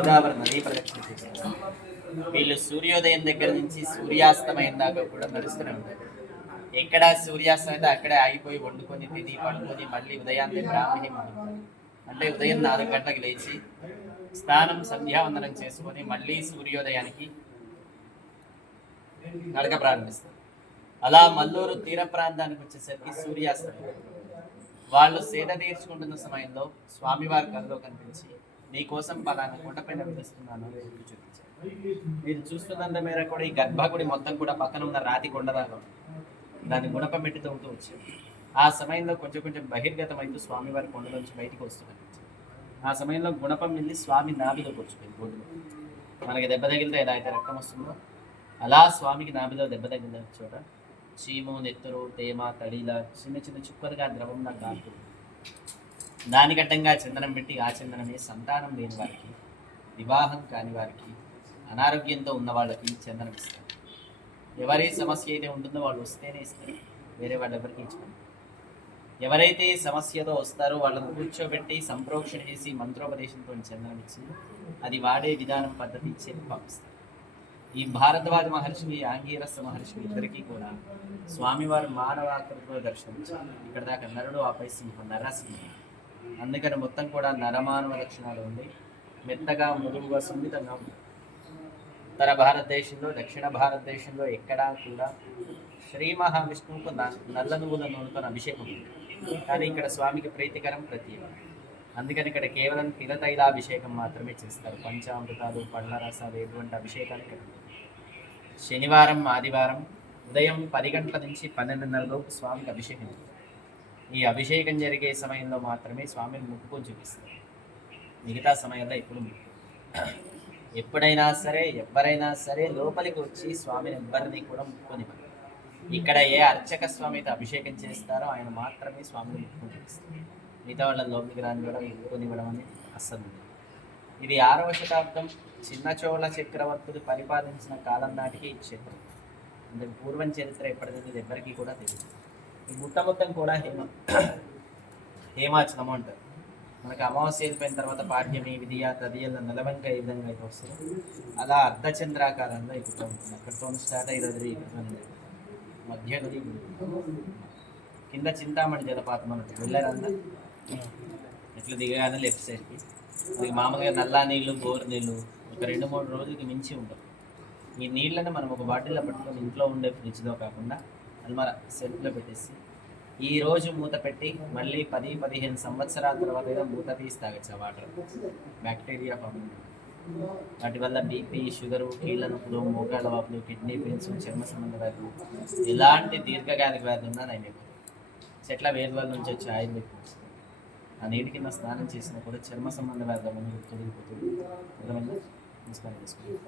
గోదావరి నదీ ప్రదక్షిణ చేస్తారు. వీళ్ళు సూర్యోదయం దగ్గర నుంచి సూర్యాస్తమయం దాకా కూడా నడుస్తూనే ఉంటారు. ఎక్కడ సూర్యాస్తమయం అయితే అక్కడే ఆగిపోయి వండుకొని తిని పడుకొని మళ్ళీ ఉదయాన్నే బ్రాహ్మీ మొదలుతారు. అంటే ఉదయం 4 గంటలకు లేచి స్నానం సంధ్యావందనం చేసుకొని మళ్ళీ సూర్యోదయానికి నడక ప్రారంభిస్తారు. అలా మల్లూరు తీర ప్రాంతానికి వచ్చేసరికి సూర్యాస్తమయం. వాళ్ళు సేద తీర్చుకుంటున్న సమయంలో స్వామివారి కథలో కనిపించి నీకోసం పలానా కొండపైన విధిస్తున్నాను అని చూపించారు. మీరు చూస్తున్నంత మేర కూడా ఈ గర్భగుడి మొత్తం కూడా పక్కన ఉన్న రాతి కొండదాగా దాన్ని గుణప పెట్టి తవ్వుతూ వచ్చారు. ఆ సమయంలో కొంచెం కొంచెం బహిర్గతమైతూ స్వామివారి కొండలోంచి బయటికి వస్తున్నారు. ఆ సమయంలో గుణపం వెళ్ళి స్వామి నాభిలో కూర్చుపోయింది. బొడ్డులో మనకి దెబ్బ తగిలితే ఎలా అయితే రక్తం వస్తుందో అలా స్వామికి నాభిలో దెబ్బ తగిలిన చోట చీము, నెత్తురు, తేమ, తడిలా చిన్న చిన్న చుక్కలుగా ద్రవంలా కాదు. దానికి అడ్డంగా చందనం పెట్టి ఆ చందనమే సంతానం లేని వారికి, వివాహం కాని వారికి, అనారోగ్యంతో ఉన్న వాళ్ళకి చందనం ఇస్తారు. ఎవరి సమస్య అయితే ఉంటుందో వాళ్ళు వస్తేనే ఇస్తారు, వేరే వాళ్ళు ఎవరికి ఇచ్చుకోండి. ఎవరైతే సమస్యతో వస్తారో వాళ్ళని కూర్చోబెట్టి సంప్రోక్షణ చేసి మంత్రోపదేశంతో చందనం ఇచ్చి అది వాడే విధానం పద్ధతి ఇచ్చి పంపిస్తారు. ఈ భారద్వాజ మహర్షి, ఆంగీరస మహర్షి ఇద్దరికీ కూడా స్వామివారు మానవాకృతిలో దర్శనమిచ్చారు. ఇక్కడ దాకా నరుడు, ఆపై సింహం, నరసింహం. అందుకని మొత్తం కూడా నరమానవ లక్షణాలు ఉండి మెత్తగా మృదువుగా సున్నితంగా ఉంటారు. ఉత్తర భారతదేశంలో, దక్షిణ భారతదేశంలో ఎక్కడా కూడా శ్రీ మహావిష్ణువుకు నల్ల నువ్వుల నూనెతో అభిషేకం ఉంది. కానీ ఇక్కడ స్వామికి ప్రీతికరం ప్రత్యేకం. అందుకని ఇక్కడ కేవలం తిలతైలాభిషేకం మాత్రమే చేస్తారు. పంచామృతాలు, పళ్ళ రసాలు ఎటువంటి అభిషేకాలు ఇక్కడ శనివారం, ఆదివారం ఉదయం 10 గంటల నుంచి 12:30 లోపు స్వామికి అభిషేకం. ఈ అభిషేకం జరిగే సమయంలో మాత్రమే స్వామిని ముక్కుకొని చూపిస్తారు. మిగతా సమయంలో ఎప్పుడైనా సరే ఎవరైనా సరే లోపలికి వచ్చి స్వామిని ఎవ్వరిని కూడా ముక్కుని. ఇక్కడ ఏ అర్చక స్వామి అయితే అభిషేకం చేస్తారో ఆయన మాత్రమే స్వామిని ముక్కుని చూపిస్తారు. మిగతా వాళ్ళ లోపలికి రానివ్వడం, ముక్కునివ్వడం అనేది అస్సలు. ఇది 6వ శతాబ్దం చిన్నచోళ చక్రవర్తులు పరిపాలించిన కాలం నాటికి ఈ క్షేత్రం. అందుకు పూర్వం చరిత్ర ఎప్పటికీ ఎవరికీ కూడా తెలియదు. ఈ గుట్ట మొత్తం కూడా హేమాచలము అంటారు. మనకు అమావాస్య వెళ్ళిపోయిన తర్వాత పాడ్యమి, విధియ, తదియల, నెలవంక ఏ విధంగా అయితే వస్తుంది అలా అర్ధచంద్రాకారంలో ఈ గుట్ట ఉంటుంది. అక్కడితో స్టార్ట్ అయ్యేది మధ్య నది, కింద చింతామణి జలపాతం అన్నట్టు వెళ్ళారన్నా ఇట్లా దిగగానే లెఫ్ట్ సైడ్కి మనకి మామూలుగా నల్లా నీళ్ళు, బోర్ నీళ్ళు ఒక 2-3 రోజులకి మించి ఉండవు. ఈ నీళ్ళని మనం ఒక బాటిల్లో పట్టుకొని ఇంట్లో ఉండే ఫ్రిడ్జ్లో కాకుండా అల్మారా సెల్ఫ్లో పెట్టేసి ఈ రోజు మూత పెట్టి మళ్ళీ 10-15 సంవత్సరాల తర్వాత మూత తీసి తాగచ్చు. ఆ వాటర్ బ్యాక్టీరియా ఫామ్, వాటి వల్ల బీపీ, షుగరు, కీళ్ళ నొప్పులు, మోకాళ్ళ వాపులు, కిడ్నీ పెయిన్స్, చర్మ సంబంధ వ్యాధులు, ఎలాంటి దీర్ఘకాలిక వ్యాధి ఉన్నా నయమైపోతుంది. చెట్ల వేర్ల నుంచి వచ్చే ఆయుర్వేదం ఆ నీటి కింద స్నానం చేసినా కూడా చర్మ సంబంధ వ్యాధుల తొలగిపోతుంది. నమస్కారం చేసుకుంటాం.